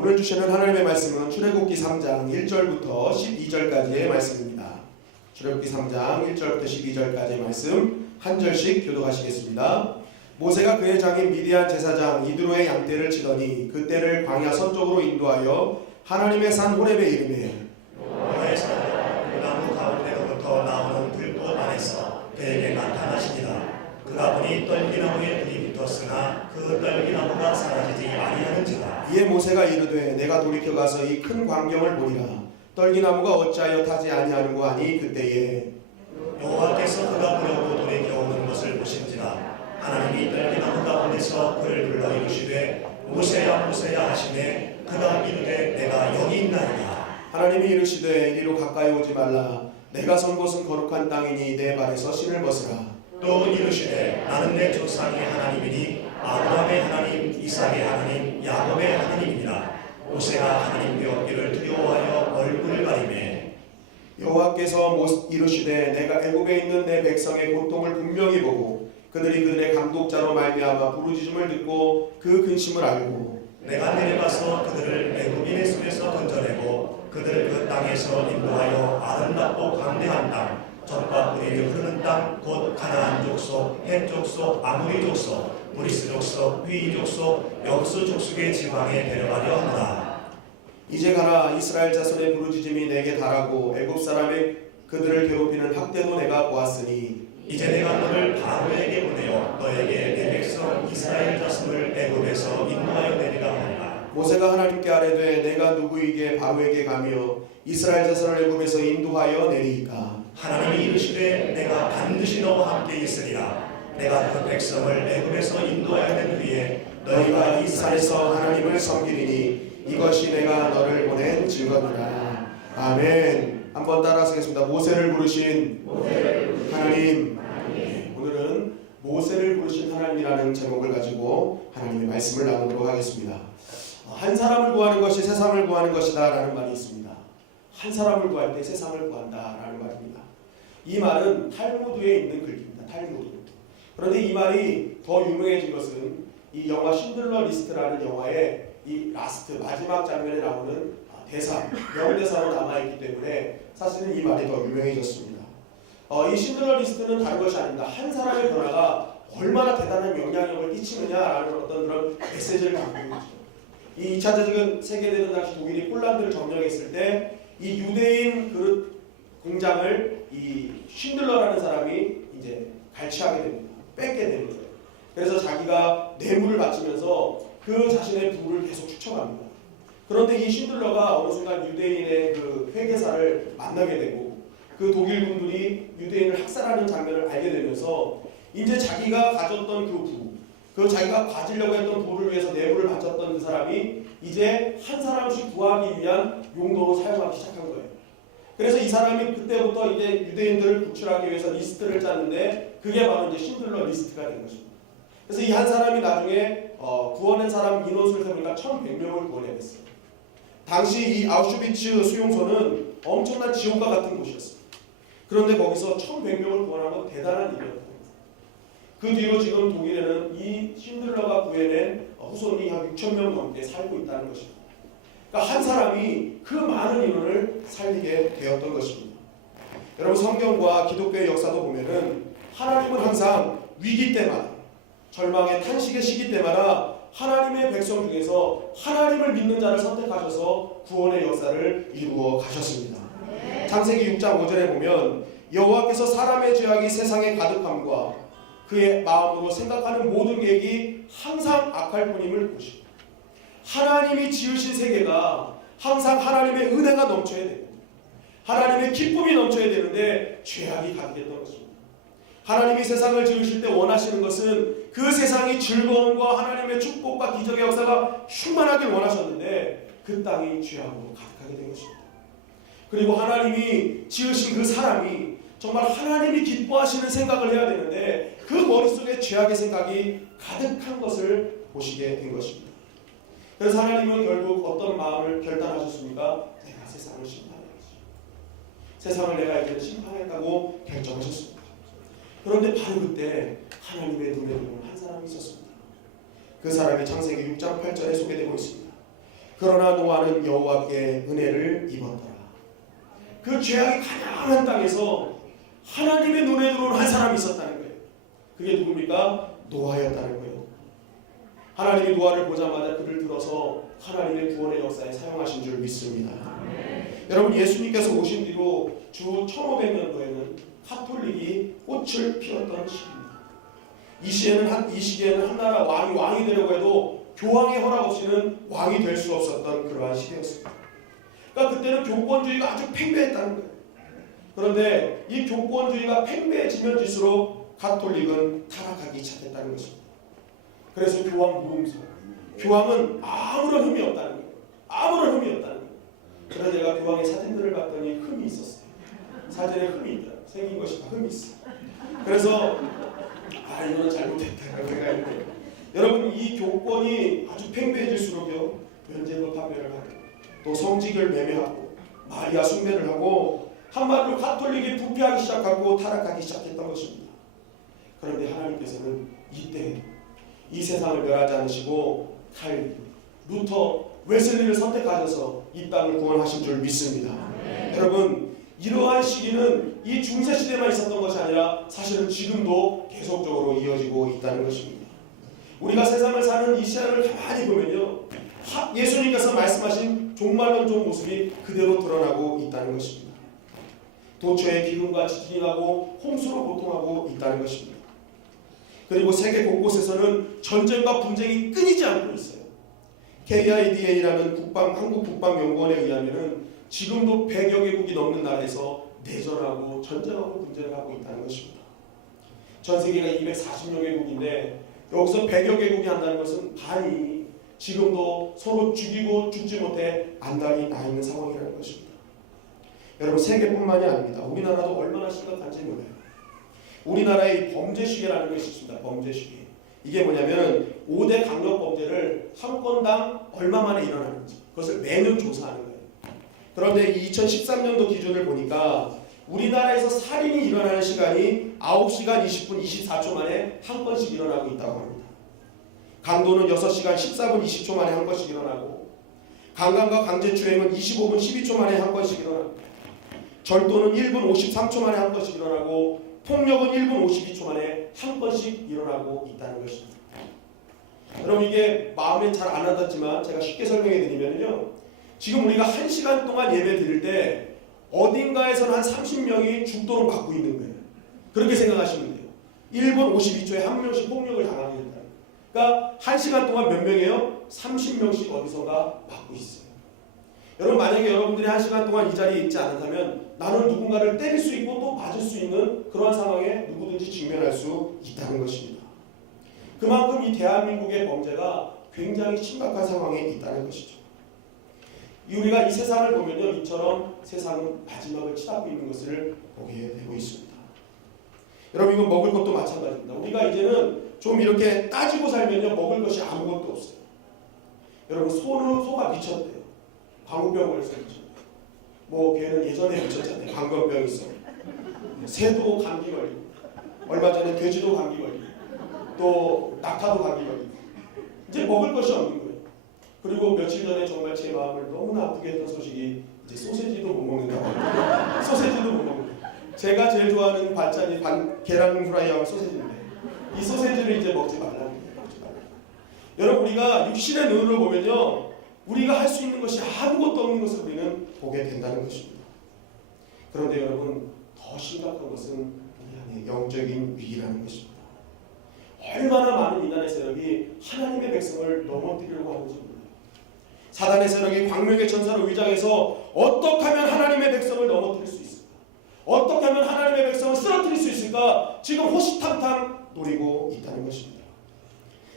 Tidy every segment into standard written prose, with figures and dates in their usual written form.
오늘 주시는 하나님의 말씀은 출애굽기 3장 1절부터 12절까지의 말씀입니다. 출애굽기 3장 1절부터 12절까지의 말씀 한 절씩 교독하시겠습니다. 모세가 그의 장인 미디안 제사장 이드로의 양떼를 치더니 그 떼를 광야 서쪽으로 인도하여 하나님의 산 호렙에 이르매 여호와의 사자가 그 나무 가운데로부터 나오는 불꽃 안에서 그에게 나타나시니라. 그가 보니 떨기나무에 불이 붙었으나 그 떨기나무가 사라지지 아니하는지라. 이에 모세가 이르되 내가 돌이켜 가서 이 큰 광경을 보리라. 떨기나무가 어찌하여 타지 아니하는고 하니 그때에 여호와께서 그가 보려고 돌이켜 오는 것을 보신지라. 하나님이 떨기나무 가운데서 그를 불러 이르시되 모세야 모세야 하시매 그가 이르되 내가 여기 있나이다. 하나님이 이르시되 이리로 가까이 오지 말라. 내가 선 곳은 거룩한 땅이니 내 발에서 신을 벗으라. 또 이르시되 나는 내 조상의 하나님이니 아브라함의 하나님 이삭의 하나님 야곱의 하나님이니라. 모세가 하나님께 얻기를 두려워하여 얼굴을 가리매 여호와께서 이르시되 내가 애굽에 있는 내 백성의 고통을 분명히 보고 그들이 그들의 감독자로 말미암아 부르짖음을 듣고 그 근심을 알고 내가 내려가서 그들을 애굽인의 손에서 건져내고 그들을 그 땅에서 인도하여 아름답고 광대한 땅 젖과 꿀이 흐르는 땅 곧 가나안 족속, 헷 족속, 아모리 족속, 브리스 족속, 휘 족속, 여부수 족속의 지방에 데려가려 하노라. 이제 가라. 이스라엘 자손의 부르짖음이 내게 달하고 애굽 사람의 그들을 괴롭히는 학대도 내가 보았으니 이제 내가 너를 바로에게 보내어 너에게 내 백성 이스라엘 자손을 애굽에서 인도하여 내리라 하노라. 모세가 하나님께 아뢰되 내가 누구에게 바로에게 가며 이스라엘 자손을 애굽에서 인도하여 내리이까. 하나님이 이르시되 내가 반드시 너와 함께 있으리라. 내가 그 백성을 애굽에서 인도하여 낸 후에 너희가 이 산에서 하나님을 섬기리니 이것이 내가 너를 보낸 증거니라. 아멘. 한번 따라서 하겠습니다. 모세를 부르신 하나님. 오늘은 모세를 부르신 하나님이라는 제목을 가지고 하나님의 말씀을 나누도록 하겠습니다. 한 사람을 구하는 것이 세상을 구하는 것이다 라는 말이 있습니다. 한 사람을 구할 때 세상을 구한다 라는 말입니다. 이 말은 탈무드에 있는 글입니다. 탈무드. 그런데 이 말이 더 유명해진 것은 이 영화 신들러 리스트라는 영화의 이 라스트 마지막 장면에 나오는 대사, 명대사로 남아있기 때문에 사실은 이 말이 더 유명해졌습니다. 이 신들러 리스트는 다른 것이 아닙니다. 한 사람의 변화가 얼마나 대단한 영향력을 끼치느냐라는 어떤 그런 메시지를 담고 있죠. 이 2차 세계대전 당시 독일이 폴란드를 점령했을 때 이 유대인 그릇 공장을 이 쉰들러라는 사람이 이제 갈취하게 됩니다. 뺏게 되는 거예요. 그래서 자기가 뇌물을 바치면서 그 자신의 부를 계속 축적합니다. 그런데 이 쉰들러가 어느 순간 유대인의 그 회계사를 만나게 되고 그 독일 군들이 유대인을 학살하는 장면을 알게 되면서 이제 자기가 가졌던 그 부, 그 자기가 가지려고 했던 부를 위해서 뇌물을 바쳤던 그 사람이 이제 한 사람씩 구하기 위한 용도로 사용하기 시작한 거예요. 그래서 이 사람이 그때부터 이제 유대인들을 구출하기 위해서 리스트를 짰는데 그게 바로 이제 신들러 리스트가 된 것입니다. 그래서 이 한 사람이 나중에 구원한 사람 인원수를 세보니까 1100명을 구원해냈어요. 당시 이 아우슈비츠 수용소는 엄청난 지옥과 같은 곳이었어요. 그런데 거기서 1100명을 구원한 건 대단한 일이었어요. 그 뒤로 지금 독일에는 이 신들러가 구해낸 후손이 한 6,000명 넘게 살고 있다는 것입니다. 그러니까 한 사람이 그 많은 인원을 살리게 되었던 것입니다. 여러분 성경과 기독교의 역사도 보면은 하나님은 항상 위기 때마다 절망의 탄식의 시기 때마다 하나님의 백성 중에서 하나님을 믿는 자를 선택하셔서 구원의 역사를 이루어 가셨습니다. 창세기 6장 5절에 보면 여호와께서 사람의 죄악이 세상에 가득함과 그의 마음으로 생각하는 모든 계획이 항상 악할 뿐임을 보시고 하나님이 지으신 세계가 항상 하나님의 은혜가 넘쳐야 됩니다. 하나님의 기쁨이 넘쳐야 되는데 죄악이 가득했던 것입니다. 하나님이 세상을 지으실 때 원하시는 것은 그 세상이 즐거움과 하나님의 축복과 기적의 역사가 충만하길 원하셨는데 그 땅이 죄악으로 가득하게 된 것입니다. 그리고 하나님이 지으신 그 사람이 정말 하나님이 기뻐하시는 생각을 해야 되는데 그 머릿속에 죄악의 생각이 가득한 것을 보시게 된 것입니다. 그래서 하나님은 결국 어떤 마음을 결단하셨습니까? 내가 세상을 심판해야지. 세상을 내가 이제는 심판했다고 결정하셨습니다. 그런데 바로 그때 하나님의 눈에 들어온 한 사람이 있었습니다. 그 사람이 창세기 6장 8절에 소개되고 있습니다. 그러나 노아는 여호와께 은혜를 입었더라. 그 죄악이 가난한 땅에서 하나님의 눈에 들어온 한 사람이 있었다는 거예요. 그게 누굽니까? 노아였다는 거예요. 하나님이 노아를 보자마자 그를 들어서 하나님의 구원의 역사에 사용하신 줄 믿습니다. 여러분, 예수님께서 오신 뒤로 주 1500년도에는 카톨릭이 꽃을 피웠던 시기입니다. 이 시기에는 한 나라 왕이 되려고 해도 교황의 허락 없이는 왕이 될 수 없었던 그러한 시대였습니다. 그러니까 그때는 교권주의가 아주 팽배했다는 거예요. 그런데 이 교권주의가 팽배해지면 질수록 가톨릭은 타락하기 시작했다는 것입니다. 그래서 교황 무음성, 교황은 아무런 흠이 없다는 거예요. 아무런 흠이 없다는 거예요. 그래서 제가 교황의 사진들을 봤더니 흠이 있었어요. 사진에 흠이 있다. 생긴 것이 다 흠이 있어. 그래서 이거는 잘못했다라고 생각했는데, 여러분, 이 교권이 아주 팽배해질수록요, 면제부 판매를 하고 또 성직을 매매하고 마리아 숭배를 하고 한마디로 가톨릭이 부패하기 시작하고 타락하기 시작했던 것입니다. 그런데 하나님께서는 이때 이 세상을 멸하지 않으시고 칼, 루터, 웨슬리를 선택하셔서 이 땅을 구원하신 줄 믿습니다. 여러분, 이러한 시기는 이 중세시대만 있었던 것이 아니라 사실은 지금도 계속적으로 이어지고 있다는 것입니다. 우리가 세상을 사는 이 시간을 가만히 보면요, 예수님께서 말씀하신 종말론적 모습이 그대로 드러나고 있다는 것입니다. 도처에 기근과 지진이 나고 홍수로 고통하고 있다는 것입니다. 그리고 세계 곳곳에서는 전쟁과 분쟁이 끊이지 않고 있어요. KIDA라는 한국국방연구원에 의하면 지금도 100여 개국이 넘는 나라에서 내전하고 전쟁하고 분쟁을 하고 있다는 것입니다. 전 세계가 240여 개국인데 여기서 100여 개국이 한다는 것은 반이 지금도 서로 죽이고 죽지 못해 안달이 나 있는 상황이라는 것입니다. 여러분, 세계뿐만이 아닙니다. 우리나라도 얼마나 심각한지 몰라요. 우리나라의 범죄 시계라는 것이 있습니다. 범죄 시계. 이게 뭐냐면 5대 강력 범죄를 한 건당 얼마 만에 일어나는지 그것을 매년 조사하는 거예요. 그런데 2013년도 기준을 보니까 우리나라에서 살인이 일어나는 시간이 9시간 20분 24초 만에 한 건씩 일어나고 있다고 합니다. 강도는 6시간 14분 20초 만에 한 건씩 일어나고, 강간과 강제추행은 25분 12초 만에 한 건씩 일어나고, 절도는 1분 53초 만에 한 건씩 일어나고, 폭력은 1분 52초 만에 한 건씩 일어나고 있다는 것입니다. 여러분, 이게 마음에 잘 안 와닿지만 제가 쉽게 설명해 드리면요, 지금 우리가 1시간 동안 예배 드릴 때 어딘가에서는 한 30명이 죽도록 맞고 있는 거예요. 그렇게 생각하시면 돼요. 1분 52초에 한 명씩 폭력을 당하게 된다. 그러니까 1시간 동안 몇 명이에요? 30명씩 어디선가 맞고 있어요. 여러분, 만약에 여러분들이 1시간 동안 이 자리에 있지 않았다면 나는 누군가를 때릴 수 있고 또 맞을 수 있는 그러한 상황에 누구든지 직면할 수 있다는 것입니다. 그만큼 이 대한민국의 범죄가 굉장히 심각한 상황에 있다는 것이죠. 우리가 이 세상을 보면요, 이처럼 세상은 마지막을 치닫고 있는 것을 보게 되고 있습니다. 여러분, 이건 먹을 것도 마찬가지입니다. 우리가 이제는 좀 이렇게 따지고 살면요, 먹을 것이 아무것도 없어요. 여러분, 소가 미쳤대요. 광우병 걸려서 미쳤대요. 걔는 예전에 미쳤잖아요. 광우병 있어. 새도 감기 걸리고, 얼마 전에 돼지도 감기 걸리고, 또 낙타도 감기 걸리고, 이제 먹을 것이 없는 거예요. 그리고 며칠 전에 정말 제 마음을 너무나 아프게 했던 소식이 이제 소세지도 못 먹는다고 합니다. 소세지도 못 먹는다. 제가 제일 좋아하는 반찬이 계란 후라이하고 소세지인데 이 소세지를 이제 먹지 말라는 거예요. 여러분, 우리가 육신의 눈으로 보면요, 우리가 할 수 있는 것이 아무것도 없는 것을 우리는 보게 된다는 것입니다. 그런데 여러분, 더 심각한 것은 우리 안에 영적인 위기라는 것입니다. 얼마나 많은 이단의 세력이 하나님의 백성을 넘어뜨리려고 하는지 몰라요. 사단의 세력이 광명의 천사로 위장해서 어떻게 하면 하나님의 백성을 넘어뜨릴 수 있을까? 어떻게 하면 하나님의 백성을 쓰러뜨릴 수 있을까? 지금 호시탐탐 노리고 있다는 것입니다.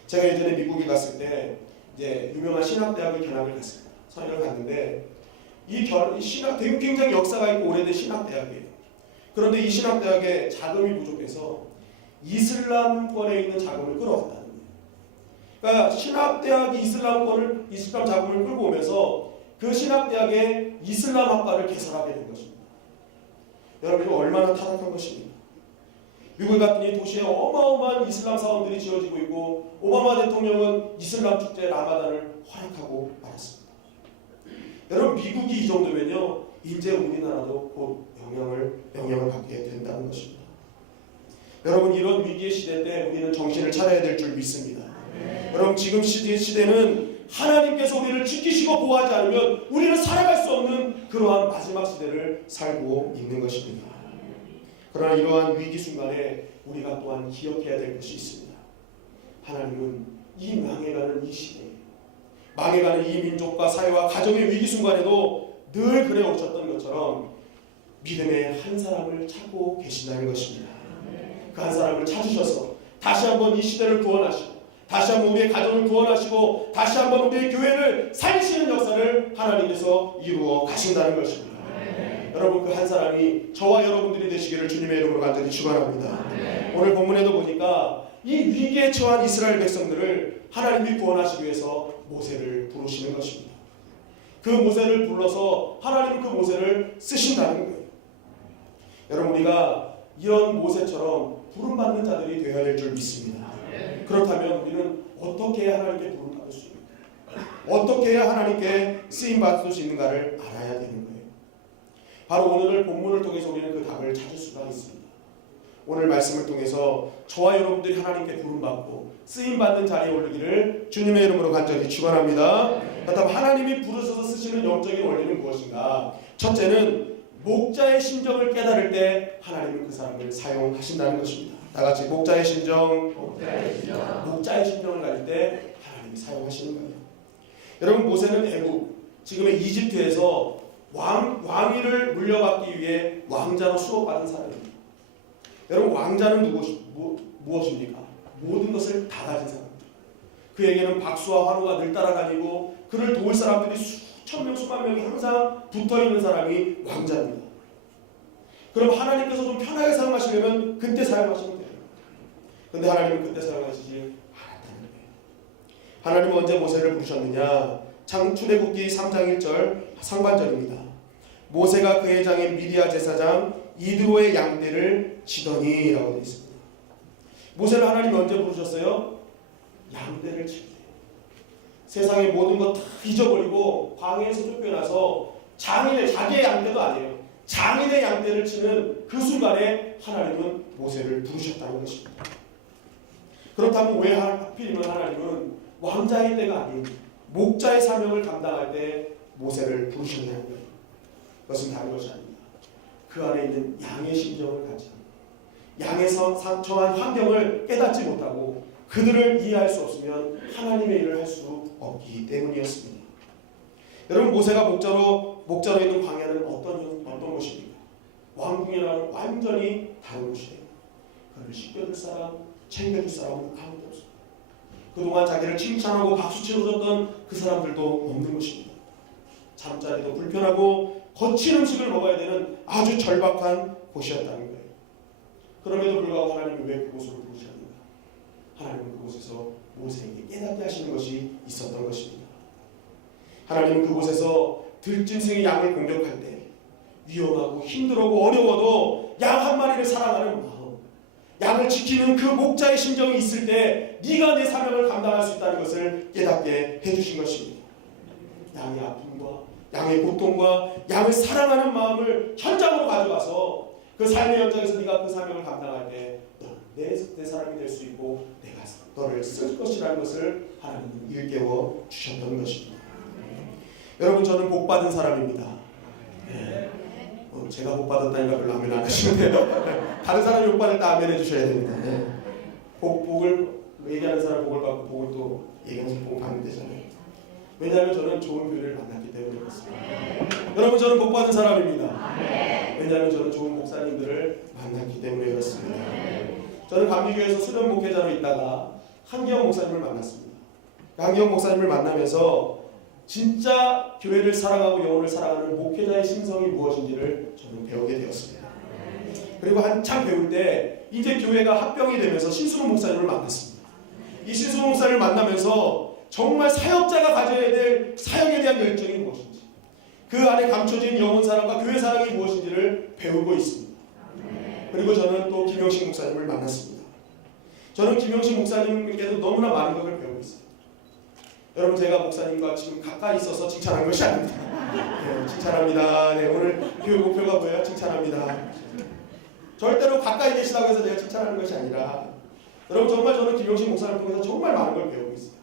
제가 예전에 미국에 갔을 때 이제 유명한 신학대학을 견학을 갔습니다. 선임을 갔는데 이 신학대학이 굉장히 역사가 있고 오래된 신학대학이에요. 그런데 이 신학대학에 자금이 부족해서 이슬람권에 있는 자금을 끌어왔다는 거예요. 그러니까 신학대학이 이슬람 자금을 끌고 오면서 그 신학대학에 이슬람학과를 개설하게 된 것입니다. 여러분, 이거 얼마나 타락한 것입니까? 미국에 갔더니 도시에 어마어마한 이슬람 사원들이 지어지고 있고, 오바마 대통령은 이슬람 축제 라마단을 허락하고 말았습니다. 미국이 이 정도면요, 이제 우리나라도 곧 영향을 받게 된다는 것입니다. 여러분, 이런 위기의 시대 때 우리는 정신을 차려야 될 줄 믿습니다. 여러분, 지금 시대는 하나님께서 우리를 지키시고 보호하지 않으면 우리는 살아갈 수 없는 그러한 마지막 시대를 살고 있는 것입니다. 그러나 이러한 위기 순간에 우리가 또한 기억해야 될 것이 있습니다. 하나님은 이 망해가는 이 시대에, 망해가는 이 민족과 사회와 가정의 위기 순간에도 늘 그래 오셨던 것처럼 믿음의 한 사람을 찾고 계신다는 것입니다. 그 한 사람을 찾으셔서 다시 한번 이 시대를 구원하시고, 다시 한번 우리의 가정을 구원하시고, 다시 한번 우리의 교회를 살리시는 역사를 하나님께서 이루어 가신다는 것입니다. 여러분, 그 한 사람이 저와 여러분들이 되시기를 주님의 이름으로 간절히 축원합니다. 오늘 본문에도 보니까 이 위기에 처한 이스라엘 백성들을 하나님이 구원하시기 위해서 모세를 부르시는 것입니다. 그 모세를 불러서 하나님은 그 모세를 쓰신다는 거예요. 여러분, 우리가 이런 모세처럼 부름받는 자들이 되어야 될 줄 믿습니다. 그렇다면 우리는 어떻게 해야 하나님께 부름받을 수 있는가, 어떻게 해야 하나님께 쓰임받을 수 있는가를 알아야 되는 거예요. 바로 오늘 본문을 통해서 우리는 그 답을 찾을 수가 있습니다. 오늘 말씀을 통해서 저와 여러분들이 하나님께 부름받고 쓰임받는 자리에 오르기를 주님의 이름으로 간절히 축원합니다. 그렇다면 하나님이 부르셔서 쓰시는 영적인 원리는 무엇인가? 첫째는 목자의 심정을 깨달을 때 하나님은 그 사람을 사용하신다는 것입니다. 다 같이 목자의 심정을 가질 때 하나님이 사용하시는 거예요. 여러분, 모세는 애굽, 지금의 이집트에서 왕위를 물려받기 위해 왕자로 수업받은 사람입니다. 여러분, 왕자는 무엇입니까? 모든 것을 다 가진 사람입니다. 그에게는 박수와 환호가 늘 따라다니고 그를 도울 사람들이 수천 명, 수만 명이 항상 붙어있는 사람이 왕자입니다. 그럼 하나님께서 좀 편하게 사용하시려면 그때 사용하시면 돼요. 근데 하나님은 그때 사용하시지 않았다는 거예요. 하나님은 언제 모세를 부르셨느냐? 출애굽기 3장 1절 상반절입니다. 모세가 그의 장인 미디아 제사장 이드로의 양떼를 치더니 라고 되어 있습니다. 모세를 하나님이 언제 부르셨어요? 양떼를 칠 때. 세상의 모든 것 다 잊어버리고 광야에서 쫓겨나서 자기의 양떼도 아니에요, 장인의 양떼를 치는 그 순간에 하나님은 모세를 부르셨다는 것입니다. 그렇다면 왜 하필이면 하나님은 왕자의 때가 아닌 목자의 사명을 감당할 때 모세를 부르셨냐는 거예요. 그것은 다른 것이 아닙니다. 그 안에 있는 양의 심정을 가지, 양의 상처한 환경을 깨닫지 못하고 그들을 이해할 수 없으면 하나님의 일을 할 수 없기 때문이었습니다. 여러분, 모세가 목자로 있는 광야는 어떤 곳입니까? 왕궁이랑 완전히 다른 곳이에요. 그를 씻겨줄 사람, 챙겨줄 사람은 아무도 없습니다. 그동안 자기를 칭찬하고 박수치러줬던 그 사람들도 없는 것입니다. 잠자리도 불편하고 거친 음식을 먹어야 되는 아주 절박한 곳이었다는 거예요. 그럼에도 불구하고 하나님이 왜 그곳으로 부르셨는가? 하나님은 그곳에서 모세에게 깨닫게 하시는 것이 있었던 것입니다. 하나님은 그곳에서 들짐승이 양을 공격할 때 위험하고 힘들고 어려워도 양 한 마리를 사랑하는 마음, 양을 지키는 그 목자의 심정이 있을 때 네가 내 사명을 감당할 수 있다는 것을 깨닫게 해주신 것입니다. 양의 아픔과 양의 고통과 양을 사랑하는 마음을 현장으로 가져가서 그 삶의 현장에서 네가 그 사명을 감당할 때 내 사람이 될 수 있고 내가 너를 쓸 것이라는 것을 하나님은 일깨워 주셨던 것입니다. 여러분, 저는 복받은 사람입니다. 제가 복받았다니까 별로 아멘 안 하시는데요. 다른 사람이 복받을 때 아멘 해주셔야 됩니다. 복을 얘기하는 사람 복을 받고 복을 또 얘기하는 사람 복을 받는 되잖아요. 왜냐하면 저는 좋은 교회를 만났기 때문에 그렇습니다. 여러분, 저는 복받은 사람입니다. 왜냐하면 저는 좋은 목사님들을 만났기 때문에 그렇습니다. 저는 감리교회에서 수련 목회자로 있다가 한기영 목사님을 만났습니다. 한기영 목사님을 만나면서 진짜 교회를 사랑하고 영혼을 사랑하는 목회자의 심성이 무엇인지를 저는 배우게 되었습니다. 그리고 한참 배울 때 이제 교회가 합병이 되면서 신수문 목사님을 만났습니다. 이 신수문 목사님을 만나면서 정말 사역자가 가져야 될 사역에 대한 열정이 무엇인지, 그 안에 감춰진 영혼 사랑과 교회 사랑이 무엇인지를 배우고 있습니다. 그리고 저는 또 김영식 목사님을 만났습니다. 저는 김영식 목사님께도 너무나 많은 것을 배우고 있어요. 여러분, 제가 목사님과 지금 가까이 있어서 칭찬한 것이 아닙니다. 네, 칭찬합니다. 네, 오늘 교육 목표가 뭐예요? 칭찬합니다. 절대로 가까이 계시다고 해서 제가 칭찬하는 것이 아니라 여러분 정말 저는 김용식 목사를 통해서 정말 많은 걸 배우고 있어요.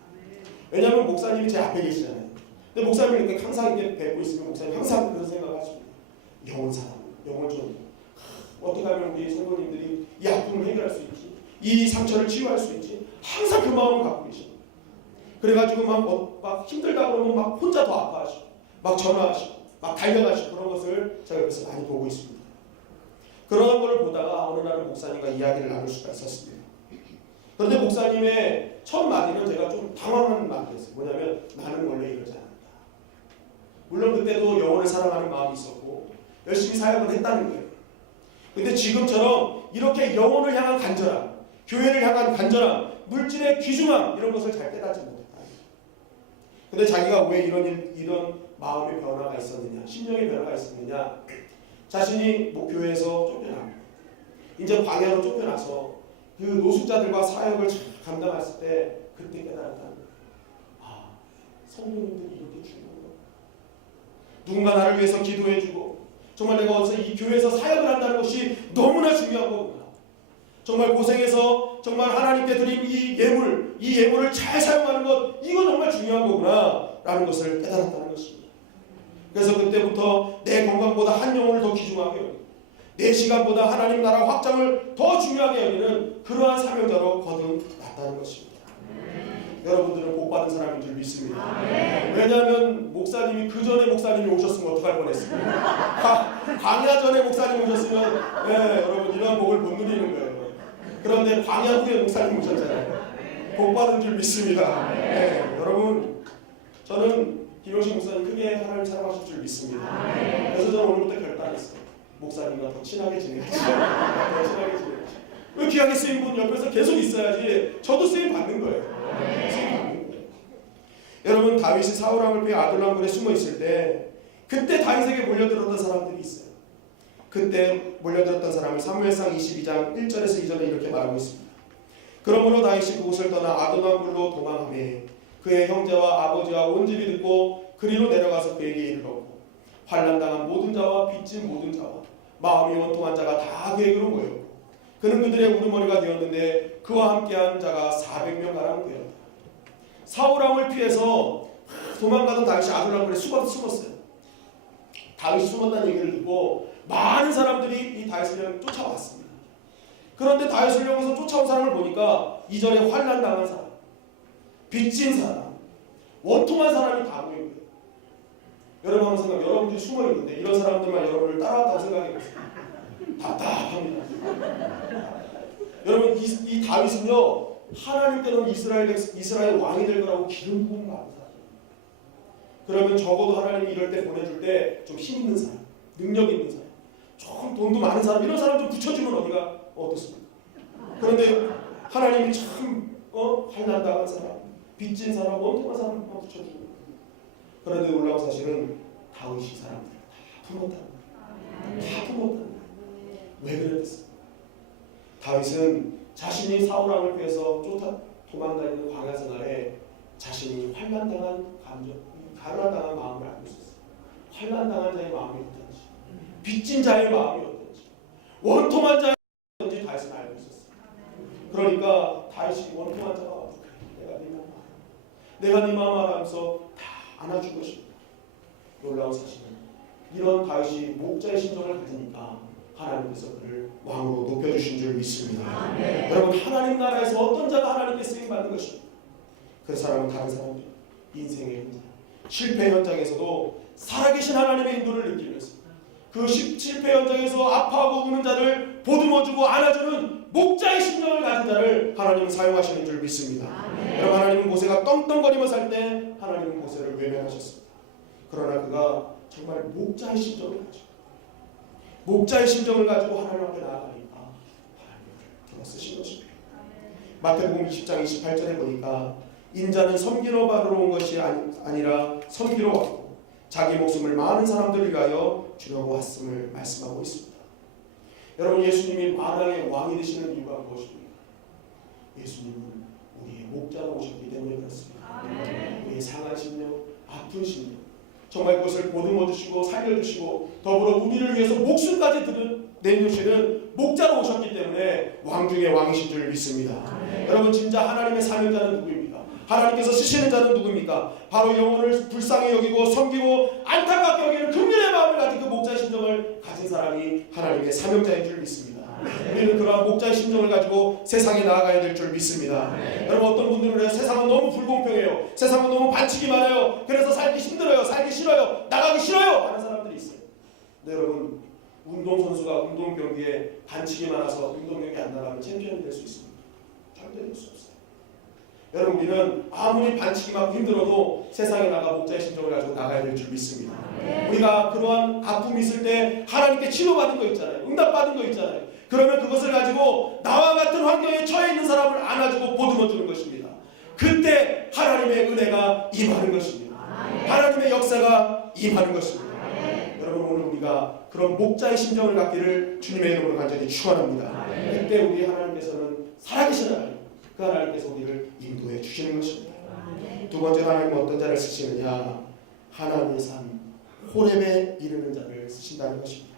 왜냐하면 목사님이 제 앞에 계시잖아요. 근데 목사님이 이렇게 항상 이렇게 뵙고 있으면 목사님 항상 그런 생각을 하십니다. 영혼 사랑, 영혼 좀 어떻게 하면 우리 성도님들이 이 아픔을 해결할 수 있지, 이 상처를 치유할 수 있지, 항상 그 마음을 갖고 계십니다. 그래가지고 막 힘들다 그러면 막 혼자 더 아파하시고 막 전화하시고 막 달려가시고 그런 것을 제가 옆에서 많이 보고 있습니다. 그런 걸 보다가 어느 날은 목사님과 이야기를 나눌 수가 있었습니다. 그런데 목사님의 첫 마디는 제가 좀 당황한 마디였어요. 뭐냐면 나는 원래 이러지 않았다. 물론 그때도 영혼을 사랑하는 마음이 있었고 열심히 사역을 했다는 거예요. 근데 지금처럼 이렇게 영혼을 향한 간절함, 교회를 향한 간절함, 물질의 귀중함 이런 것을 잘 깨닫지 못했다. 근데 자기가 왜 이런 마음의 변화가 있었느냐, 심령의 변화가 있었느냐, 자신이 교회에서 쫓겨나고 이제 광야로 쫓겨나서 그 노숙자들과 사역을 감당했을 때 그때 깨달았다는 거예요. 아, 성도님들이 이렇게 중요한 거야. 누군가 나를 위해서 기도해주고 정말 내가 어디서 이 교회에서 사역을 한다는 것이 너무나 중요한 거구나. 정말 고생해서 정말 하나님께 드린 이 예물을 잘 사용하는 것, 이거 정말 중요한 거구나 라는 것을 깨달았다는 것입니다. 그래서 그때부터 내 건강보다 한 영혼을 더 귀중하게 여기고 내 시간보다 하나님 나라 확장을 더 중요하게 여기는 그러한 사명자로 거듭났다는 것입니다. 여러분들은 복받은 사람인 줄 믿습니다. 왜냐하면 목사님이 그 전에 목사님이 오셨으면 어떡할 뻔했습니까? 광야 전에 목사님 오셨으면 네, 여러분 이런 복을 못 누리는 거예요. 그런데 광야 후에 목사님 오셨잖아요. 복받은 줄 믿습니다. 네, 여러분 저는 김용식 목사님 크게 하나님 사랑하실 줄 믿습니다. 그래서 저는 오늘부터 결단했어요. 목사님과 더 친하게 지내야지. 더 친하게 지내야지. 왜 귀하게 쓰인 분 옆에서 계속 있어야지 저도 쓰임 받는 거예요. 쓰임 받는 거예요. 여러분 다윗이 사울 왕을 피해 아둘람 굴에 숨어 있을 때 그때 다윗에게 몰려들었던 사람들이 있어요. 그때 몰려들었던 사람을 사무엘상 22장 1절에서 2절에 이렇게 말하고 있습니다. 그러므로 다윗이 그곳을 떠나 아둘람 굴로 도망하매 그의 형제와 아버지와 온 집이 듣고 그리로 내려가서 그에게 이르렀고 환난당한 모든 자와 빚진 모든 자와 마음이 원통한 자가 다 그에게로 모였고 그는 그들의 우두머리가 되었는데 그와 함께한 자가 400명가량 되었다. 사울왕을 피해서 도망가던 다윗이 아둘람굴에 숨었어요. 다윗이 숨었다는 얘기를 듣고 많은 사람들이 이 다윗을 향해 쫓아왔습니다. 그런데 다윗을 향해서 쫓아온 사람을 보니까 이전에 환난당한 사람, 빚진 사람, 원통한 사람이 다 모인 거예요. 여러분 한번 생각, 여러분들이 숨어 있는데 이런 사람들만 여러분을 따라왔다고 생각해보세요. 답답합니다. 여러분 이 다윗은요 하나님께는 이스라엘 왕이 될 거라고 기름 부은 많은 사람. 그러면 적어도 하나님이 이럴 때 보내줄 때 좀 힘 있는 사람, 능력 있는 사람, 조금 돈도 많은 사람 이런 사람 좀 붙여주면 어디가 어떻습니까? 그런데 하나님이 참 환난당한 사람, 빚진 사람, 원통한 사람만 붙여주는 거예요. 그런데 놀라운 사실은 다윗이 사람들을 다 품었다는 거예요. 다 품었다는 거예요. 왜 그랬겠어요? 다윗은 자신이 사울왕을 피해서 도망다니는 광야 생활에 자신이 환난당한 감정, 가난당한 마음을 알고 있었어요. 환난당한 자의 마음이 어떤지, 빚진 자의 마음이 어떤지, 원통한 자의 마음이 어떤지 다윗은 알고 있었어요. 그러니까 다윗이 원통한 자가 와도 그래, 내가 네 마음 알아. 내가 네 마음 알아면서 다 안아주고 싶다. 놀라운 사실은 이런 다윗이 목자의 심정을 가지니까 하나님께서 그를 왕으로 높여주신 줄 믿습니다. 여러분 하나님 나라에서 어떤 자가 하나님께 쓰임받는 것입니다. 그 사람은 다른 사람들 인생의 현장, 실패 현장에서도 살아계신 하나님의 인도를 느끼면서 그 실패 현장에서 아파하고 우는 자를 보듬어주고 안아주는 목자의 심정을 가진 자를 하나님은 사용하시는 줄 믿습니다. 여러분 하나님은 모세가 떵떵거리며 살 때 하나님은 모세를 외면하셨습니다. 그러나 그가 정말 목자의 심정을 가지고 하나님 앞에 나아가니까 하나님을 쓰신 것입니다. 마태복음 20장 28절에 보니까 인자는 섬기러 받으러 온 것이 아니라 섬기러 왔고 자기 목숨을 많은 사람들을 위하여 주려고 왔음을 말씀하고 있습니다. 여러분 예수님이 만왕의 왕이 되시는 이유가 무엇입니까? 예수님은 우리의 목자로 오셨기 때문에 그렇습니다. 우리의 상한 심령, 아픈 심령, 정말 그것을 보듬어 주시고 살려주시고 더불어 우리를 위해서 목숨까지 내주시는 목자로 오셨기 때문에 왕 중에 왕이신 줄 믿습니다. 여러분 진짜 하나님의 사명자는 누구입니까? 하나님께서 쓰시는 자는 누구입니까? 바로 영혼을 불쌍히 여기고 섬기고 안타깝게 여기는 긍휼의 마음을 가진 그 목자의 심정을 가진 사람이 하나님의 사명자인 줄 믿습니다. 우리는 그러한 목자의 심정을 가지고 세상에 나아가야 될 줄 믿습니다. 여러분 어떤 분들은 그래요. 세상은 너무 불공평해요. 세상은 너무 반칙이 많아요. 그래서 살기 힘들어요. 살기 싫어요. 나가기 싫어요. 하는 사람들이 있어요. 근데 여러분 운동선수가 운동 경기에 반칙이 많아서 운동 경기 안 나가면 챔피언이 될 수 있습니다. 절대 될 수 없어요. 여러분 우리는 아무리 반칙이 많고 힘들어도 세상에 나가 목자의 심정을 가지고 나가야 될 줄 믿습니다. 우리가 그러한 아픔이 있을 때 하나님께 치료받은 거 있잖아요. 응답받은 거 있잖아요. 그러면 그것을 가지고 나와 같은 환경에 처해 있는 사람을 안아주고 보듬어 주는 것입니다. 그때 하나님의 은혜가 임하는 것입니다. 하나님의 역사가 임하는 것입니다. 여러분 오늘 우리가 그런 목자의 심정을 갖기를 주님의 이름으로 간절히 축원합니다. 그때 우리 하나님께서는 살아계신 하나님, 그 하나님께서 우리를 인도해 주시는 것입니다. 두 번째 하나님은 어떤 자를 쓰시느냐? 하나님의 산 호렙에 이르는 자를 쓰신다는 것입니다.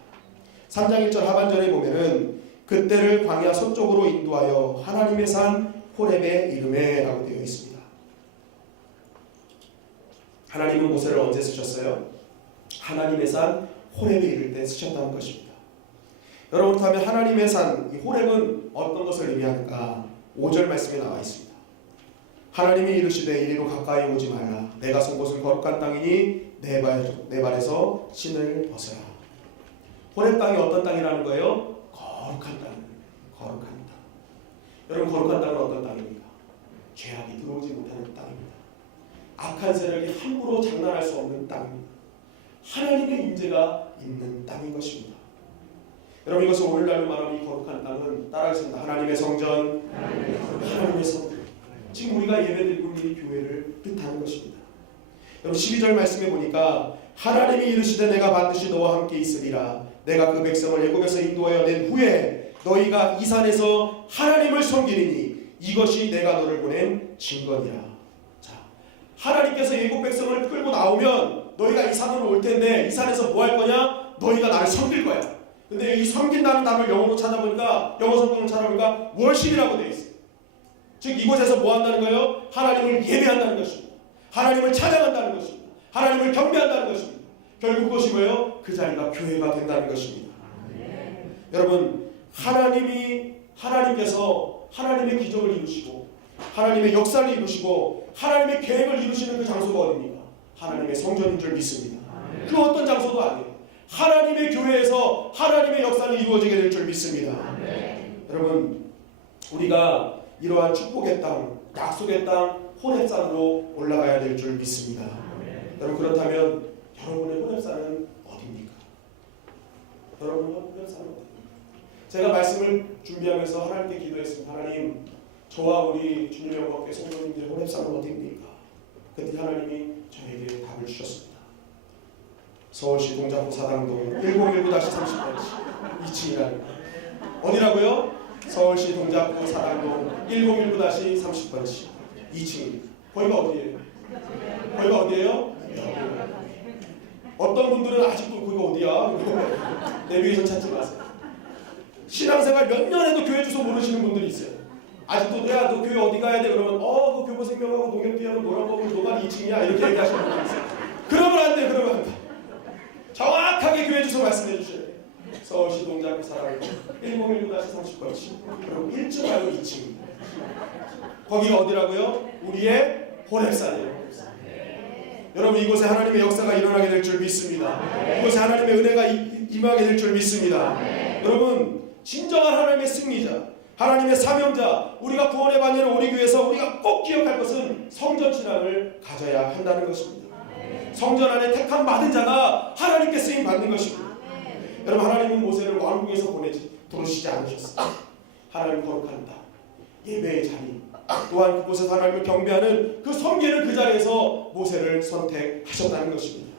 3장 1절 하반절에 보면은 그때를 광야 서쪽으로 인도하여 하나님의 산 호렙에 이르매 라고 되어 있습니다. 하나님은 모세를 언제 쓰셨어요? 하나님의 산 호렙에 이를 때 쓰셨다는 것입니다. 여러분 그렇다면 하나님의 산 이 호렙은 어떤 것을 의미하는가? 5절 말씀에 나와 있습니다. 하나님이 이르시되 이리로 가까이 오지 말라. 내가 선 곳은 거룩한 땅이니 내 발에서 신을 벗어라. 호렙 땅이 어떤 땅이라는 거예요? 거룩한 땅. 거룩한 땅. 여러분 거룩한 땅은 어떤 땅입니까? 죄악이 들어오지 못하는 땅입니다. 악한 세력이 함부로 장난할 수 없는 땅입니다. 하나님의 임재가 있는 땅인 것입니다. 여러분 이것을 오늘날로 말하면 이 거룩한 땅은 따라하겠습니다. 하나님의 성전, 하나님의 성전. 지금 우리가 예배드리고 있는 이 교회를 뜻하는 것입니다. 여러분 12절 말씀에 보니까 하나님이 이르시되 내가 반드시 너와 함께 있으리라. 내가 그 백성을 애굽에서 인도하여 낸 후에 너희가 이 산에서 하나님을 섬기리니 이것이 내가 너를 보낸 증거니라. 자, 하나님께서 애굽 백성을 끌고 나오면 너희가 이 산으로 올 텐데 이 산에서 뭐 할 거냐? 너희가 나를 섬길 거야. 근데 이 섬긴다는 단어를 영어로 찾아보니까 영어 성경을 찾아보니까 월십이라고 되어 있어요. 즉 이곳에서 뭐 한다는 거예요? 하나님을 예배한다는 것입니다. 하나님을 찬양한다는 것입니다. 하나님을 경배한다는 것입니다. 결국 그것이 뭐예요? 그 자리가 교회가 된다는 것입니다. 여러분 하나님께서 하나님의 기적을 이루시고 하나님의 역사를 이루시고 하나님의 계획을 이루시는 그 장소가 어디입니까? 하나님의 성전인 줄 믿습니다. 그 어떤 장소도 아니에요. 하나님의 교회에서 하나님의 역사를 이루어지게 될 줄 믿습니다. 여러분 우리가 이러한 축복의 땅, 약속의 땅 호렙산으로 올라가야 될 줄 믿습니다. 여러분 그렇다면 여러분의 호렙산은 어디입니까? 여러분의 호렙산은 어디입니까? 제가 말씀을 준비하면서 하나님께 기도했습니다. 하나님 저와 우리 주님의 영광께 성도님들 호렙산은 어디입니까? 그때 하나님이 저에게 답을 주셨습니다. 서울시 동작구 사당동 1019-30번 2층이라는 어디라고요? 서울시 동작구 사당동 1019-30번지 2층입니다. 거기가 어디예요? 거기가 어디예요? 어떤 분들은 아직도 거기가 어디야? 내비게이션 찾지 마세요. 신앙생활 몇 년 해도 교회 주소 모르시는 분들이 있어요. 아직도 야 너 교회 어디 가야 돼? 그러면 그 교보생명하고 농협대하고 노란법을 노간 2층이야 이렇게 얘기하시는 분들이 있어요. 그러면 안 돼. 그러면 안 돼. 정확하게 교회 주소 말씀해 주셔야 돼요. 서울시 동작구 사랑동 1019-30번지 그리고 1층 말고 2층. 거기가 어디라고요? 우리의 호렙산이에요. 여러분 이곳에 하나님의 역사가 일어나게 될 줄 믿습니다. 이곳에 하나님의 은혜가 임하게 될 줄 믿습니다. 여러분 진정한 하나님의 승리자, 하나님의 사명자, 우리가 구원의 반열을 오리기 위해서 우리가 꼭 기억할 것은 성전 신앙을 가져야 한다는 것입니다. 성전 안에 택한 받은 자가 하나님께 쓰임 받는 것입니다. 여러분 하나님은 모세를 왕궁에서 부르시지 않으셨어요. 하나님 거룩한 땅, 예배의 자리, 또한 그곳에서 하나님을 경배하는 그 섬기는 그 자리에서 모세를 선택하셨다는 것입니다.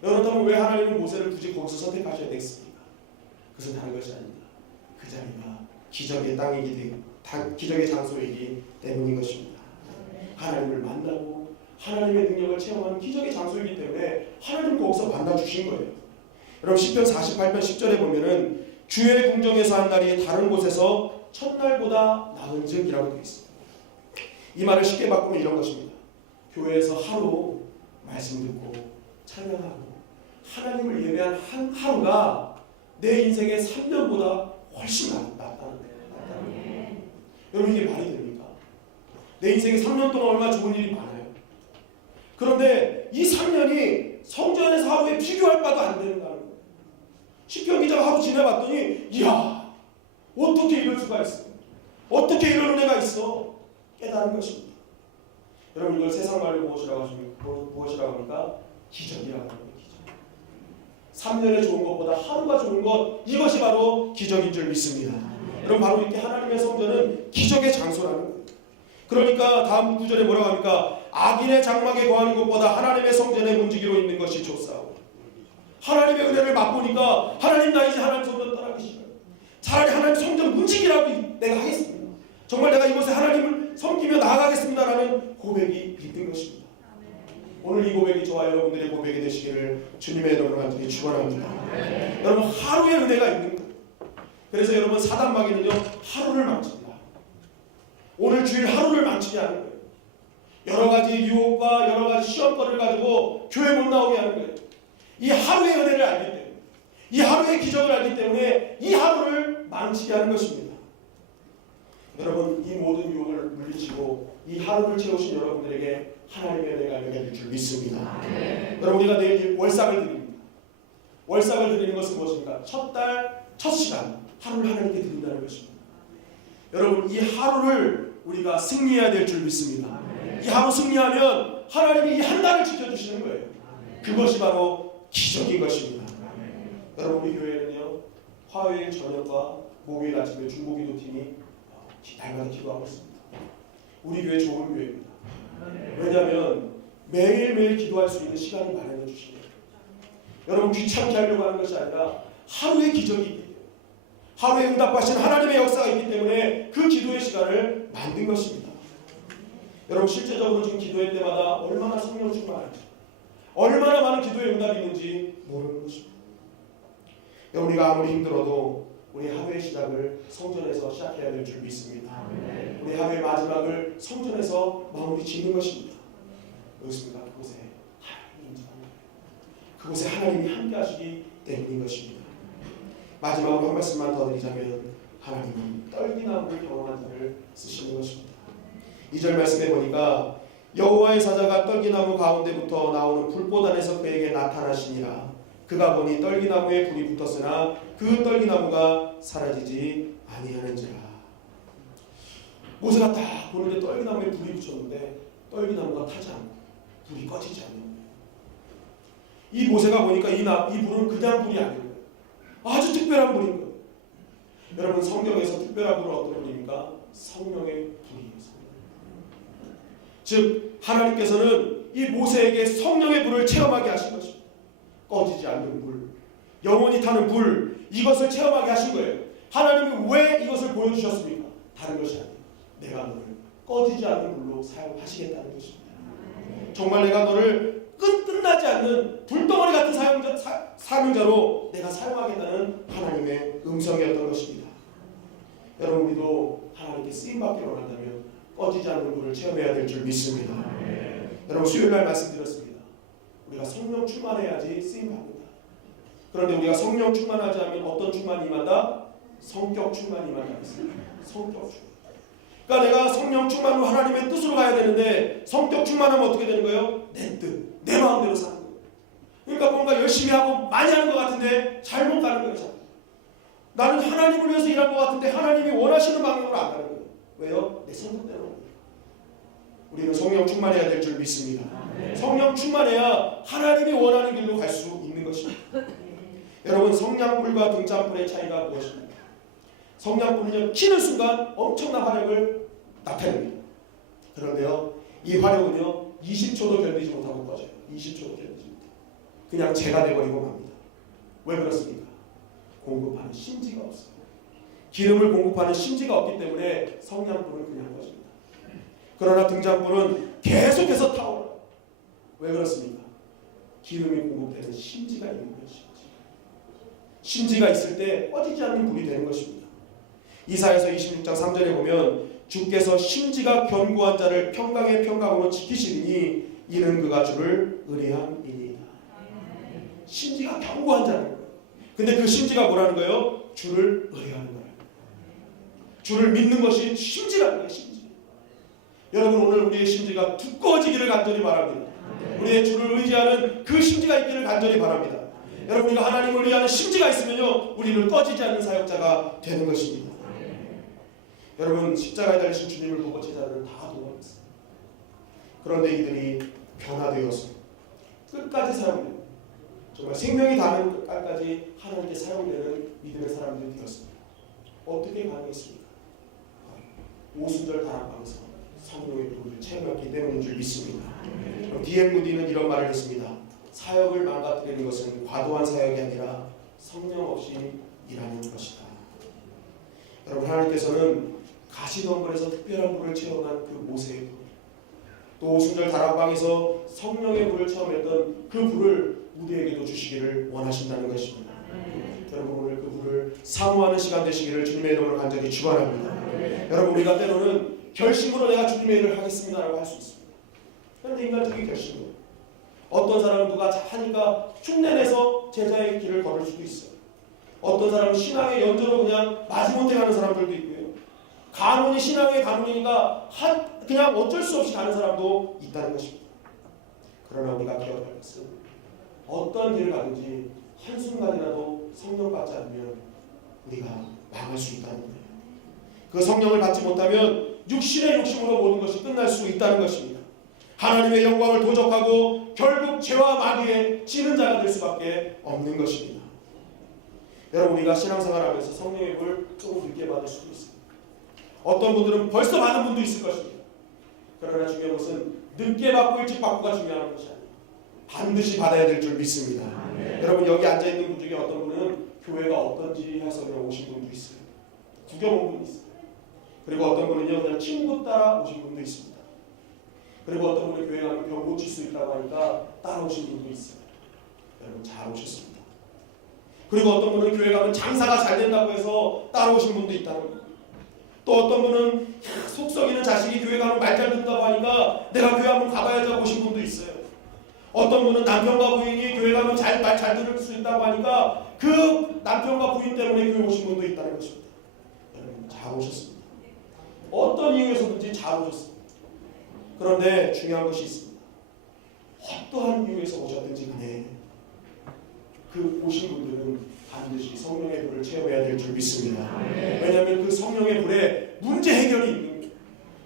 그렇다면 왜 하나님은 모세를 굳이 거기서 선택하셔야 되겠습니까? 그것은 다른 것이 아닙니다. 그 자리가 기적의 땅이기 때문에 기적의 장소이기 때문인 것입니다. 하나님을 만나고 하나님의 능력을 체험하는 기적의 장소이기 때문에 하나님 거기서 만나주신 거예요. 여러분 시편 48편 10절에 보면은 주의 궁정에서 한 날이 다른 곳에서 첫날보다 나은즉이라고 되어 있습니다. 이 말을 쉽게 바꾸면 이런 것입니다. 교회에서 하루 말씀 듣고 찬양하고 하나님을 예배한 한 하루가 내 인생의 3년보다 훨씬 낫다는 거예요. 여러분 이게 말이 됩니까? 내 인생에 3년 동안 얼마나 좋은 일이 많아요. 그런데 이 3년이 성전에서 하루에 비교할 바도 안 된다는 거예요. 시편 기자가 하루 지내봤더니 이야 어떻게 이럴 수가 있어? 어떻게 이런 은혜가 있어? 깨달은 것입니다. 여러분 이걸 세상 말로 무엇이라고 합니까? 기적이라고 합니다. 기적. 3년에 좋은 것보다 하루가 좋은 것, 이것이 바로 기적인 줄 믿습니다. 여러분 바로 이렇게 하나님의 성전은 기적의 장소라는 거예요. 그러니까 다음 구절에 뭐라고 합니까? 악인의 장막에 거하는 것보다 하나님의 성전에 문지기로 있는 것이 좋사오. 하나님의 은혜를 맛보니까 하나님 나 이제 하나님 성전 떠나기 싫어요. 차라리 하나님 성전 문지기라도 내가 하겠습니다. 정말 내가 이곳에 하나님을 섬기며 나아가겠습니다라는 고백이 있는 것입니다. 오늘 이 고백이 저와 여러분들의 고백이 되시기를 주님의 이름으로 간절히 축원합니다. 여러분 하루의 은혜가 있는 거예요. 그래서 여러분 사단 마귀는요 하루를 망칩니다. 오늘 주일 하루를 망치게 하는 거예요. 여러 가지 유혹과 여러 가지 시험거리를 가지고 교회 못 나오게 하는 거예요. 이 하루의 은혜를 알기 때문에, 이 하루의 기적을 알기 때문에 이 하루를 망치게 하는 것입니다. 여러분 이 모든 유혹을 물리치고 이 하루를 채우신 여러분들에게 하나님의 은혜가 임할 줄 믿습니다. 여러분 우리가 내일 월삭을 드립니다. 월삭을 드리는 것은 무엇입니까? 첫 달, 첫 시간 하루를 하나님께 드린다는 것입니다. 여러분 이 하루를 우리가 승리해야 될 줄 믿습니다. 이 하루 승리하면 하나님이 이 한 달을 지켜주시는 거예요. 그것이 바로 기적인 것입니다. 여러분 우리 교회는요 화요일 저녁과 목요일 아침에 중보기도 팀이 날마다 기도하고 있습니다. 우리 교회 좋은 교회입니다. 왜냐하면 매일매일 기도할 수 있는 시간을 마련해 주시네요. 여러분 귀찮게 하려고 하는 것이 아니라 하루의 기적이 있기 때문에, 하루에 응답하신 하나님의 역사가 있기 때문에 그 기도의 시간을 만든 것입니다. 여러분 실제적으로 지금 기도할 때마다 얼마나 성령 충만한지, 얼마나 많은 기도의 응답이 있는지 모르는 것입니다. 여러분 우리가 아무리 힘들어도 우리 하루의 시작을 성전에서 시작해야 될 줄 믿습니다. 우리 하루의 마지막을 성전에서 마무리 짓는 것입니다. 그렇습니다. 그곳에 하나님이 인정하는 거예요. 그곳에 하나님이 함께 하시기 때문인 것입니다. 마지막으로 한 말씀만 더 드리자면 하나님은 떨기나무를 경험한 자를 쓰시는 것입니다. 2절 말씀에 보니까 여호와의 사자가 떨기나무 가운데부터 나오는 불꽃 안에서 그에게 나타나시니라. 그가 보니 떨기나무에 불이 붙었으나 그 떨기나무가 사라지지 아니하는지라. 모세가 딱 보는데 떨기나무에 불이 붙였는데 떨기나무가 타지 않고 불이 꺼지지 않는 거예요. 이 모세가 보니까 이 불은 그냥 불이 아닌 거예요. 아주 특별한 불인 거예요. 여러분 성경에서 특별한 불은 어떤 불입니까? 성령의 불이에요. 즉 하나님께서는 이 모세에게 성령의 불을 체험하게 하신 것입니다. 꺼지지 않는 불, 영원히 타는 불, 이것을 체험하게 하신 거예요. 하나님이 왜 이것을 보여주셨습니까? 다른 것이 아니에요. 내가 너를 꺼지지 않는 불로 사용하시겠다는 것입니다. 정말 내가 너를 끝나지 않는 불덩어리 같은 사명자로 내가 사용하겠다는 하나님의 음성이었던 것입니다. 여러분 우리도 하나님께 쓰임받기를 원한다면 꺼지지 않는 불을 체험해야 될 줄 믿습니다. 여러분 수요일날 말씀드렸습니다. 우리가 성령 충만해야지 쓰임받는다. 그런데 우리가 성령 충만하지 않으면 어떤 충만이 임한다? 성격 충만이 임한다. 성격 충만. 그러니까 내가 성령 충만으로 하나님의 뜻으로 가야 되는데 성격 충만하면 어떻게 되는 거예요? 내 뜻, 내 마음대로 사는 거예요. 그러니까 뭔가 열심히 하고 많이 하는 것 같은데 잘못 가는 거예요. 자꾸. 나는 하나님을 위해서 일할 것 같은데 하나님이 원하시는 방향으로 안 가는 거예요. 왜요? 내 성격대로. 우리는 성령 충만해야 될 줄 믿습니다. 성령 충만해야 하나님이 원하는 길로 갈 수 있는 것입니다. 여러분 성냥불과 등잔불의 차이가 무엇입니까? 성냥불은요 키는 순간 엄청난 화력을 나타냅니다. 그런데요 이 화력은요 20초도 견디지 못하고 꺼져요. 20초도 견디지 못해요. 그냥 재가 돼버리고 맙니다. 왜 그렇습니까? 공급하는 심지가 없어요. 기름을 공급하는 심지가 없기 때문에 성냥불은 그냥 꺼집니다. 그러나 등잔불은 계속해서 타오르고 왜 그렇습니까? 기름이 공급되는 심지가 있는 것이지. 심지가 있을 때 꺼지지 않는 불이 되는 것입니다. 이사야서 26장 3절에 보면 주께서 심지가 견고한 자를 평강의 평강으로 지키시리니 이는 그가 주를 의뢰함이니이다. 심지가 견고한 자는 거예요. 근데 그 심지가 뭐라는 거예요? 주를 의뢰하는 거예요. 주를 믿는 것이 심지라는 거예요. 심지. 여러분 오늘 우리의 심지가 두꺼워지기를 간절히 바랍니다. 우리의 주를 의지하는 그 심지가 있기를 간절히 바랍니다. 여러분 우리가 하나님을 의지하는 심지가 있으면요 우리는 꺼지지 않는 사역자가 되는 것입니다. 여러분 십자가에 달리신 주님을 보고 제자들은 다 도망했어요. 그런데 이들이 변화되어서 끝까지 사용되는 정말 생명이 닿는 끝까지 하나님께 사용되는 믿음의 사람들이 되었습니다. 어떻게 가능했습니까? 오순절 다락방에서 성령의 불을 체험했기 때문인 줄 믿습니다. D.L. 무디는 이런 말을 했습니다. 사역을 망가뜨리는 것은 과도한 사역이 아니라 성령 없이 일하는 것이다. 여러분 하나님께서는 가시덤불에서 특별한 불을 체험한 그 모세의 불, 또 오순절 다락방에서 성령의 불을 체험했던 그 불을 우리에게도 주시기를 원하신다는 것입니다. 여러분 오늘 그 불을 사모하는 시간 되시기를 주님의 이름으로 간절히 축원합니다. 여러분 우리가 때로는 결심으로 내가 주님의 일을 하겠습니다라고 할 수 있습니다. 그런데 인간적인 결심이에요. 어떤 사람은 누가 하니까 흉내내서 제자의 길을 걸을 수도 있어요. 어떤 사람은 신앙의 연조로 그냥 마지못해 가는 사람들도 있고요. 가문이 신앙의 가문이니까 그냥 어쩔 수 없이 가는 사람도 있다는 것입니다. 그러나 우리가 기억할 것은 어떤 길을 가든지 한순간이라도 성령 받지 않으면 우리가 망할 수 있다는 거예요. 그 성령을 받지 못하면 육신의 욕심으로 모든 것이 끝날 수 있다는 것입니다. 하나님의 영광을 도적하고 결국 죄와 마귀에 지는 자가 될 수밖에 없는 것입니다. 여러분 우리가 신앙생활하면서 성령의 불 조금 늦게 받을 수도 있습니다. 어떤 분들은 벌써 받은 분도 있을 것입니다. 그러나 중요한 것은 늦게 받고 일찍 받고가 중요한 것이 아니에요. 반드시 받아야 될 줄 믿습니다. 여러분 여기 앉아있는 분 중에 어떤 분은 교회가 어떤지 해서 그냥 오신 분도 있어요. 구경 온 분도 있어요. 그리고 어떤 분은요 그냥 친구 따라 오신 분도 있습니다. 그리고 어떤 분은 교회 가면 병 고칠 수 있다고 하니까 따라오신 분도 있어요. 여러분 잘 오셨습니다. 그리고 어떤 분은 교회 가면 장사가 잘 된다고 해서 따라오신 분도 있다는 거예요. 또 어떤 분은 속 썩이는 자식이 교회 가면 말 잘 듣는다고 하니까 내가 교회 한번 가봐야지 하고 오신 분도 있어요. 어떤 분은 남편과 부인이 교회 가면 말 잘 들을 수 있다고 하니까 그 남편과 부인 때문에 교회 오신 분도 있다는 것입니다. 여러분 잘 오셨습니다. 어떤 이유에서든지 잘 오셨습니다. 그런데 중요한 것이 있습니다. 어떠한 이유에서 오셨든지 간에 그 오신 분들은 반드시 성령의 불을 체험해야 될 줄 믿습니다. 왜냐하면 그 성령의 불에 문제 해결이 있는 거예요.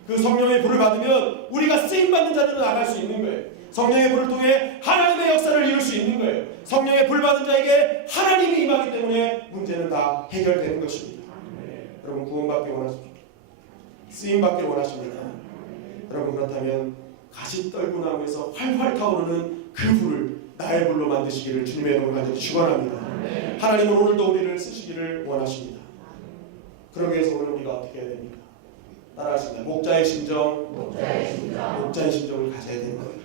그 성령의 불을 받으면 우리가 쓰임받는 자들은 나갈 수 있는 거예요. 성령의 불을 통해 하나님의 역사를 이룰 수 있는 거예요. 성령의 불 받은 자에게 하나님이 임하기 때문에 문제는 다 해결되는 것입니다. 여러분 구원받기 원하십니까? 쓰임받기 원하십니까? 여러분 그렇다면 가시떨구나무에서 활활 타오르는 그 불을 나의 불로 만드시기를 주님의 이름으로 간절히 축원합니다. 하나님은 오늘도 우리를 쓰시기를 원하십니다. 그러기 위해서 오늘 우리가 어떻게 해야 됩니까? 따라하십니다. 목자의 심정을 가져야 되는 거예요.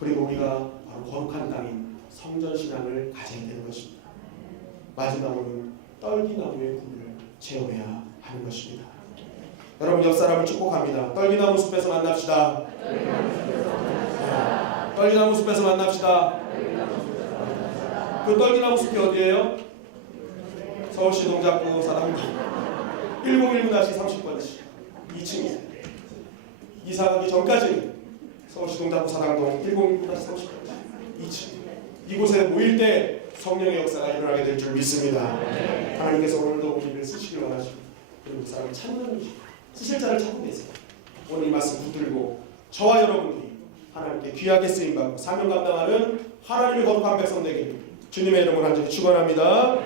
그리고 우리가 바로 거룩한 땅인 성전신앙을 가져야 되는 것입니다. 마지막으로는 떨기나무의 불을 체험해야 하는 것입니다. 여러분 옆 사람을 축복합니다. 떨기나무 숲에서 만납시다. 떨기나무 숲에서 만납시다. 그 떨기나무 숲이 어디예요? 서울시 동작구 사당동 1019-30번지 2층이에요. 이사 가기 전까지는 서울시 동작구 사당동 1019-30번지 2층 이곳에 모일 때 성령의 역사가 일어나게 될 줄 믿습니다. 하나님께서 오늘도 우리를 쓰시길 원하십니다. 그리고 그 사람을 찾는 쓰실 자를 찾고 계세요. 오늘 이 말씀 붙들고 저와 여러분들이 하나님께 귀하게 쓰임받고 사명 감당하는 하나님의 거룩한 백성 되기를 주님의 이름으로 간절히 축원합니다.